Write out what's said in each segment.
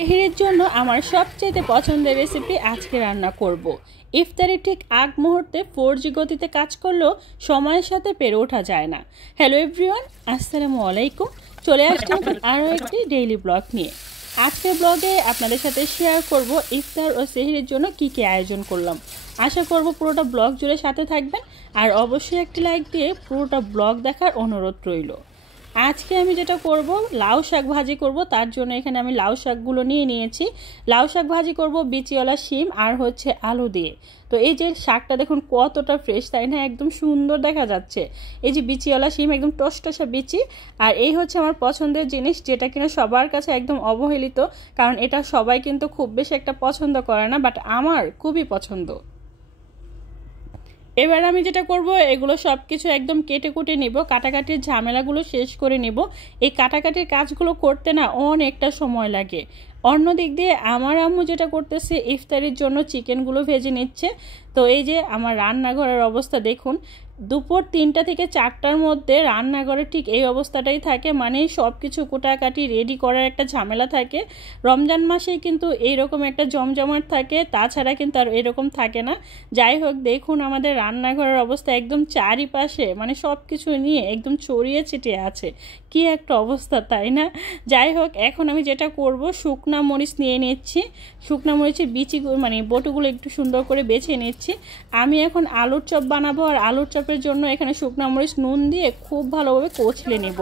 সেহরির জন্য আমার সবচেয়ে পছন্দের রেসিপি আজকে রান্না করব। ইফতারের ঠিক আগ মুহূর্তে 4G গতিতে কাজ করলেও সময়ের সাথে পেরে ওঠা যায় না। হ্যালো এভরিওয়ান, আসসালামু আলাইকুম। চলে আসলাম আরও একটি ডেইলি ব্লগ নিয়ে। আজকের ব্লগে আপনাদের সাথে শেয়ার করব ইফতার ও সেহরির জন্য কি কি আয়োজন করলাম। আশা করব পুরোটা ব্লগ জুড়ে সাথে থাকবেন, আর অবশ্যই একটি লাইক দিয়ে পুরোটা ব্লগ দেখার অনুরোধ রইল। আজকে আমি যেটা করব, লাউ শাক ভাজি করব। তার জন্য এখানে আমি লাউ শাকগুলো নিয়ে নিয়েছি। লাউ শাক ভাজি করব বিচিওয়ালা শিম আর হচ্ছে আলু দিয়ে। তো এই যে শাকটা দেখুন কতটা ফ্রেশ, তাই না? একদম সুন্দর দেখা যাচ্ছে। এই যে বিচিওয়ালা শিম, একদম টসটসা বিচি। আর এই হচ্ছে আমার পছন্দের জিনিস, যেটা কিনা সবার কাছে একদম অবহেলিত, কারণ এটা সবাই কিন্তু খুব বেশি একটা পছন্দ করে না, বাট আমার খুবই পছন্দ। এবার আমি যেটা করব, এগুলো সব কিছু একদম কেটে কুটে নিব, কাটাকাটির ঝামেলাগুলো শেষ করে নিব। এই কাটাকাটির কাজগুলো করতে না অনেকটা সময় লাগে। অন্য দিক দিয়ে আমার আম্মু যেটা করতেছে, ইফতারির জন্য চিকেনগুলো ভেজে নিচ্ছে। তো এই যে আমার রান্নাঘরের অবস্থা দেখুন, দুপুর 3টা থেকে 4টার মধ্যে রান্নাঘরে ঠিক এই অবস্থাটাই থাকে, মানে সব কিছু কুটাকাটি রেডি করার একটা ঝামেলা থাকে। রমজান মাসেই কিন্তু এইরকম একটা জমজমাট থাকে, তাছাড়া কিন্তু আর এরকম থাকে না। যাই হোক, দেখুন আমাদের রান্নাঘরের অবস্থা একদম চারিপাশে, মানে সব কিছু নিয়ে একদম ছড়িয়ে ছিটিয়ে আছে। কি একটা অবস্থা, তাই না? যাই হোক, এখন আমি যেটা করব, শুকনা মরিচ নিয়ে নিচ্ছি। শুকনা মরিচের বিচি মানে বটুগুলো একটু সুন্দর করে বেছে নিচ্ছি। আমি এখন আলুর চপ বানাবো, আর আলুর চপের জন্য এখানে শুকনা মরিচ নুন দিয়ে খুব ভালোভাবে কচলে নেব।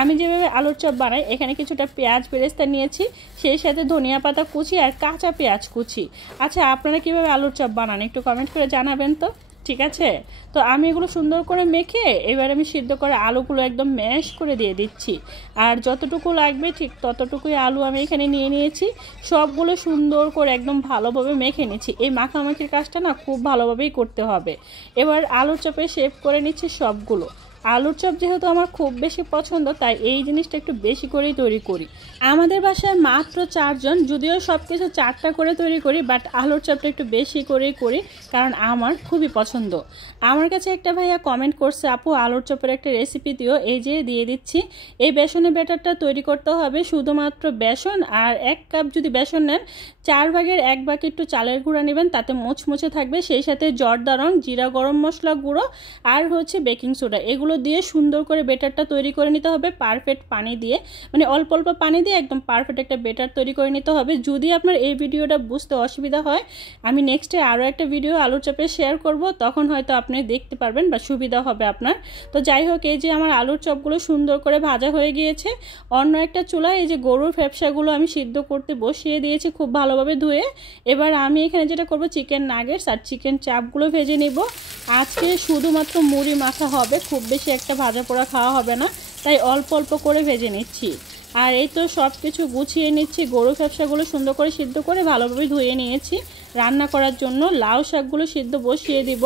আমি যেভাবে আলুর চপ বানাই, এখানে কিছুটা পেঁয়াজ বেরেস্তা নিয়েছি, সেই সাথে ধনিয়া পাতা কুচি আর কাঁচা পেঁয়াজ কুচি। আচ্ছা, আপনারা কীভাবে আলুর চপ বানান একটু কমেন্ট করে জানাবেন তো, ঠিক আছে? তো আমি এগুলো সুন্দর করে মেখে এবার আমি সিদ্ধ করে আলুগুলো একদম ম্যাশ করে দিয়ে দিচ্ছি। আর যতটুকু লাগবে ঠিক ততটুকুই আলু আমি এখানে নিয়ে নিয়েছি। সবগুলো সুন্দর করে একদম ভালোভাবে মেখে নিচ্ছি। এই মাখামাখির কাজটা না খুব ভালোভাবেই করতে হবে। এবার আলুর চপে শেপ করে নিচ্ছি সবগুলো। আলুর চপ যেহেতু আমার খুব বেশি পছন্দ, তাই এই জিনিসটা একটু বেশি করেই তৈরি করি। আমাদের বাসায় মাত্র 4 জন, যদিও সব কিছু 4টা করে তৈরি করি, বাট আলুর চপটা একটু বেশি করেই করি, কারণ আমার খুবই পছন্দ। আমার কাছে একটা ভাইয়া কমেন্ট করছে, আপু আলুর চপের একটা রেসিপি দিও। এই যে দিয়ে দিচ্ছি। এই বেসনের ব্যাটারটা তৈরি করতে হবে শুধুমাত্র বেসন, আর 1 কাপ যদি বেসন নেন, 4 ভাগের 1 ভাগ একটু চালের গুঁড়া নেবেন, তাতে মুচমুচে থাকবে। সেই সাথে জর্দা রং, জিরা গরম মশলা গুঁড়ো আর হচ্ছে বেকিং সোডা, এগুলো দিয়ে সুন্দর করে বেটারটা তৈরি করে নিতে হবে পারফেক্ট পানি দিয়ে, মানে অল্প অল্প পানি দিয়ে একদম পারফেক্ট একটা বেটার তৈরি করে নিতে হবে। যদি আপনার এই ভিডিওটা বুঝতে অসুবিধা হয়, আমি নেক্সটে আরও একটা ভিডিও আলুর চপে শেয়ার করব, তখন হয়তো আপনি দেখতে পারবেন বা সুবিধা হবে আপনার। তো যাই হোক, এই যে আমার আলুর চপগুলো সুন্দর করে ভাজা হয়ে গিয়েছে। অন্য একটা চুলায় এই যে গরুর ফ্যাপসাগুলো আমি সিদ্ধ করতে বসিয়ে দিয়েছি খুব ভালোভাবে ধুয়ে। এবার আমি এখানে যেটা করব, চিকেন নাগেটস আর চিকেন চাপগুলো ভেজে নেব। আজকে শুধুমাত্র মুড়ি মাখা হবে, খুব বেশি একটা ভাজা পোড়া খাওয়া হবে না, তাই অল্প অল্প করে ভেজে নিচ্ছি। আর এই তো সব কিছু গুছিয়ে নিচ্ছি। গরু ফ্যাপসাগুলো সুন্দর করে সিদ্ধ করে ভালোভাবে ধুয়ে নিয়েছি রান্না করার জন্য। লাউ শাকগুলো সিদ্ধ বসিয়ে দিব।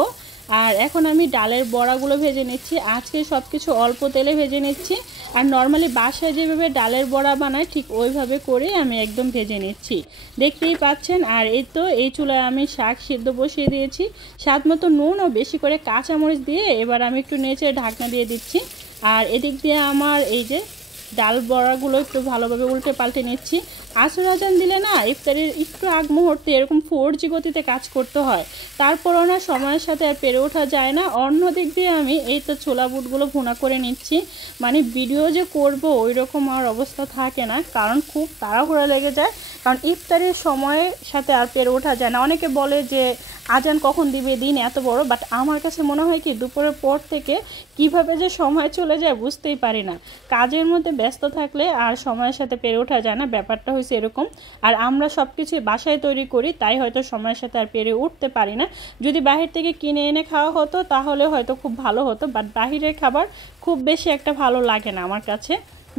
আর এখন আমি ডালের বড়াগুলো ভেজে নিচ্ছি। আজকে সব কিছু অল্প তেলে ভেজে নিচ্ছি, আর নর্মালি বাসায় যেভাবে ডালের বড়া বানায় ঠিক ওইভাবে করে আমি একদম ভেজে নিচ্ছি, দেখতেই পাচ্ছেন। আর এই তো এই চুলায় আমি শাক সিদ্ধ বসিয়ে দিয়েছি। স্বাদ মতো নুন ও বেশি করে কাঁচামরিচ দিয়ে এবার আমি একটু নেড়ে ঢাকনা দিয়ে দিচ্ছি। আর এদিক দিয়ে আমার এই যে ডাল বড়াগুলো একটু ভালোভাবে উল্টে পাল্টে নিচ্ছি। আসর আজান দিলে না ইফতারের একটু আগ মুহূর্তে এরকম 4G গতিতে কাজ করতে হয়, তারপরও না সময়ের সাথে আর পেরে ওঠা যায় না। অন্য দিক দিয়ে আমি এই তো ছোলা বুটগুলো ভুনা করে নিচ্ছি। মানে ভিডিও যে করব ওই রকম আর অবস্থা থাকে না, কারণ খুব তাড়াহুড়া লেগে যায়, কারণ ইফতারের সময়ের সাথে আর পেরে ওঠা যায় না। অনেকে বলে যে আজান কখন দিবে, দিন এত বড়, বাট আমার কাছে মনে হয় কি দুপুরের পর থেকে কিভাবে যে সময় চলে যায় বুঝতেই পারি না। কাজের মধ্যে ব্যস্ত থাকলে আর সময়ের সাথে পেরে ওঠা যায় না, ব্যাপারটা হয়েছে এরকম। আর আমরা সব কিছুই বাসায় তৈরি করি, তাই হয়তো সময়ের সাথে আর পেরে উঠতে পারি না। যদি বাহির থেকে কিনে এনে খাওয়া হতো তাহলে হয়তো খুব ভালো হতো, বাট বাহিরের খাবার খুব বেশি একটা ভালো লাগে না আমার কাছে।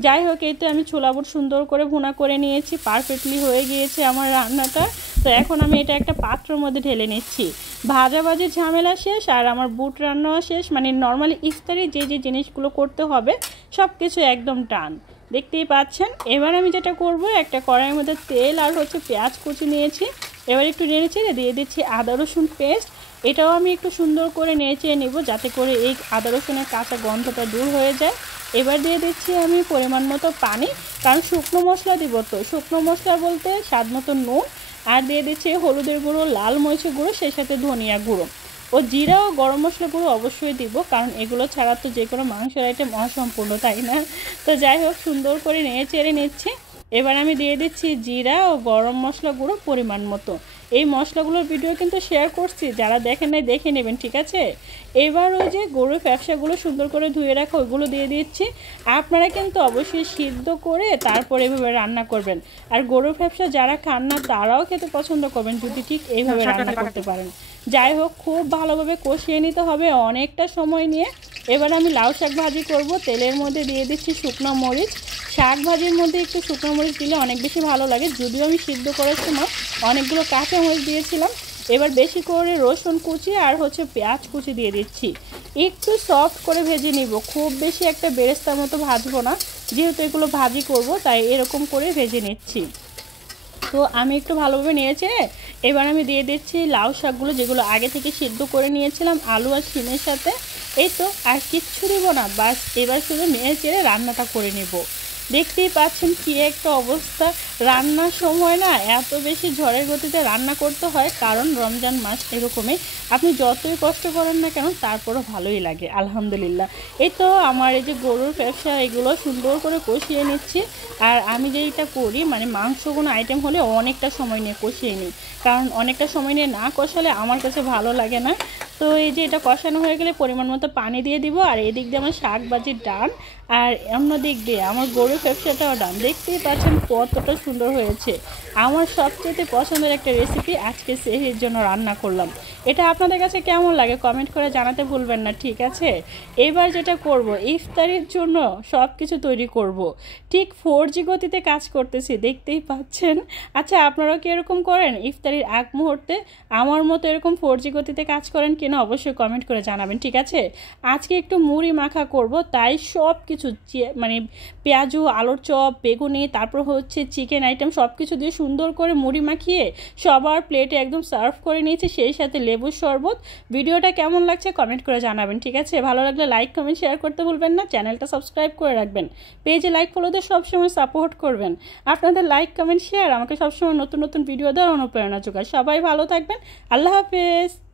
যাই হোক, এই তো আমি ছোলা বুট সুন্দর করে ভুনা করে নিয়েছি, পারফেক্টলি হয়ে গিয়েছে আমার রান্নাটা। তো এখন আমি এটা একটা পাত্রের মধ্যে ঢেলে নিচ্ছি। ভাজাভাজির ঝামেলা শেষ, আর আমার বুট রান্নাও শেষ। মানে নর্মালি ইফতারে যে যে জিনিসগুলো করতে হবে সব কিছু একদম ডান, দেখতেই পাচ্ছেন। এবার আমি যেটা করব, একটা কড়াইয়ের মধ্যে তেল আর হচ্ছে পেঁয়াজ কুচি নিয়েছি। এবার একটু নেড়ে চেড়ে দিয়ে দিচ্ছি আদা রসুন পেস্ট। এটাও আমি একটু সুন্দর করে নেড়ে চেড়ে নেব, যাতে করে এই আদা রসুনের কাঁচা গন্ধটা দূর হয়ে যায়। এবার দিয়ে দিচ্ছি আমি পরিমাণ মতো পানি, কারণ শুকনো মশলা দিব, তো শুকনো মশলা বলতে স্বাদ মতো নুন, আর দিয়ে দিচ্ছি হলুদের গুঁড়ো, লাল মরিচের গুঁড়ো, সেই সাথে ধনিয়া গুঁড়ো ও জিরা ও গরম মশলা গুঁড়ো অবশ্যই দিব, কারণ এগুলো ছাড়া তো যে কোনো মাংসের আইটেম অসম্পূর্ণ, তাই না? তো যাই হোক, সুন্দর করে নেড়ে চেড়ে নিচ্ছি। এবার আমি দিয়ে দিচ্ছি জিরা ও গরম মশলা গুঁড়ো পরিমাণ মতো। এই মশলাগুলোর ভিডিও কিন্তু শেয়ার করছি, যারা দেখেন নাই দেখে নেবেন, ঠিক আছে? এবার ওই যে গরুর ফ্যাপসাগুলো সুন্দর করে ধুয়ে রাখা ওইগুলো দিয়ে দিচ্ছি। আপনারা কিন্তু অবশ্যই সিদ্ধ করে তারপর এভাবে রান্না করবেন, আর গরুর ফ্যাপসা যারা খান না তারাও খেতে পছন্দ করবেন যদি ঠিক এইভাবে রান্না করতে পারেন। যাই হোক, খুব ভালোভাবে কষিয়ে নিতে হবে অনেকটা সময় নিয়ে। এবার আমি লাউ শাক ভাজি করব, তেলের মধ্যে দিয়ে দিচ্ছি শুকনো মরিচ। শাক ভাজির মধ্যে একটু শুকনো মরিচ দিলে অনেক বেশি ভালো লাগে, যদিও আমি সিদ্ধ করার সময় অনেকগুলো কাঁচা মরিচ দিয়েছিলাম। এবার বেশি করে রসুন কুচি আর পেঁয়াজ কুচি দিয়ে দিচ্ছি। একটু সফট করে ভেজে নিব, খুব বেশি একটা বেরেস্তার মতো ভাজবো না, যেহেতু এগুলো ভাজি করব তাই এরকম করে ভেজে নিচ্ছি। তো আমি একটু ভালোভাবে নিয়েছি। এবার আমি দিয়ে দিচ্ছি লাউ শাকগুলো, যেগুলো আগে থেকে সিদ্ধ করে নিয়েছিলাম আলু আর শিমের সাথে। এই তো, আর কিচ্ছু দেব না, বাস এবার শুধু নেড়ে চেড়ে রান্নাটা করে নেব। দেখতেই পাচ্ছেন কি একটা অবস্থা। রান্নার সময় না এত বেশি ঝড়ের গতিতে রান্না করতে হয়, কারণ রমজান মাস এরকমই, আপনি যতই কষ্ট করেন না কেন তারপরও ভালোই লাগে আলহামদুলিল্লাহ। এই তো আমার এই যে গরুর ব্যবসা, এগুলো সুন্দর করে কষিয়ে নিচ্ছি। আর আমি যেটা করি, মানে মাংস কোনো আইটেম হলে অনেকটা সময় নিয়ে কষিয়ে নিই, কারণ অনেকটা সময় নিয়ে না কষালে আমার কাছে ভালো লাগে না। তো এই যে এটা কষানো হয়ে গেলে পরিমাণ মতো পানি দিয়ে দিব, আর এদিক দিয়ে আমার শাক ভাজির ডান, আর অন্য দিক দিয়ে আমার গরুর ব্যবসাটাও ডান। দেখতেই পাচ্ছেন কতটা সুন্দর হয়েছে। আমার সবচেয়ে পছন্দের একটা রেসিপি আজকে সেহরির জন্য রান্না করলাম। এটা আপনাদের কাছে কেমন লাগে কমেন্ট করে জানাতে ভুলবেন না, ঠিক আছে? এবার যেটা করব, ইফতারির জন্য সব কিছু তৈরি করব। ঠিক 4G গতিতে কাজ করতেছি, দেখতেই পাচ্ছেন। আচ্ছা, আপনারাও কি এরকম করেন ইফতারির আগ মুহূর্তে? আমার মতো এরকম 4G গতিতে কাজ করেন কিনা অবশ্যই কমেন্ট করে জানাবেন, ঠিক আছে? আজকে একটু মুড়ি মাখা করব, তাই সব কিছু মানে পেঁয়াজু, আলুর চপ, বেগুনি, তারপর চিকেন আইটেম সব কিছু দিয়ে সুন্দর করে মুড়ি মাখিয়ে সবার প্লেটে একদম সার্ভ করে নিয়েছি, সেই সাথে লেবুর শরবত। ভিডিওটা কেমন লাগছে কমেন্ট করে জানাবেন, ঠিক আছে? ভালো লাগলে লাইক কমেন্ট শেয়ার করতে ভুলবেন না, চ্যানেলটা সাবস্ক্রাইব করে রাখবেন, পেজে লাইক ফলোতে সবসময় সাপোর্ট করবেন। আপনাদের লাইক কমেন্ট শেয়ার আমাকে সবসময় নতুন নতুন ভিডিও দেওয়ার অনুপ্রেরণা যোগায়। সবাই ভালো থাকবেন, আল্লাহ হাফেজ।